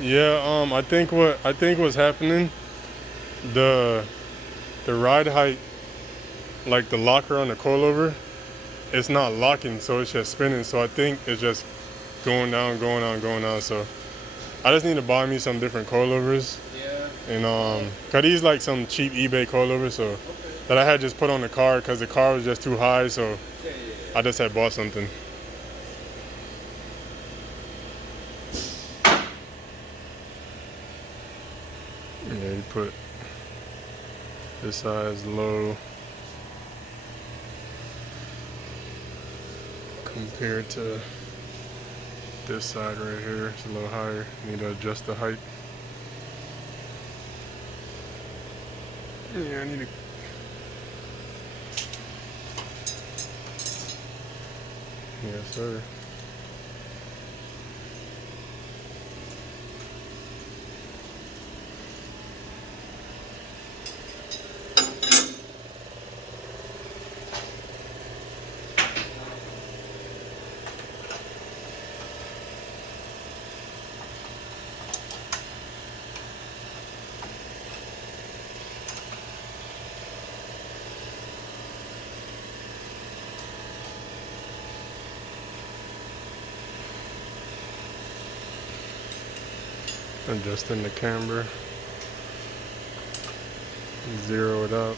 Yeah, I think what's happening, the the ride height, like the locker on the coilover, it's not locking, so it's just spinning. So I think it's just going down, going on, going on. So I just need to buy me some different coilovers, Yeah. and cause these like some cheap eBay coilovers, so that I had just put on the car, cause the car was just too high, so Yeah, yeah, yeah. I just had bought something. Yeah, you put this size low compared to this side right here. It's a little higher. Need to adjust the height. Yeah, I need to. Yes, sir. Adjusting the camber. Zero it out.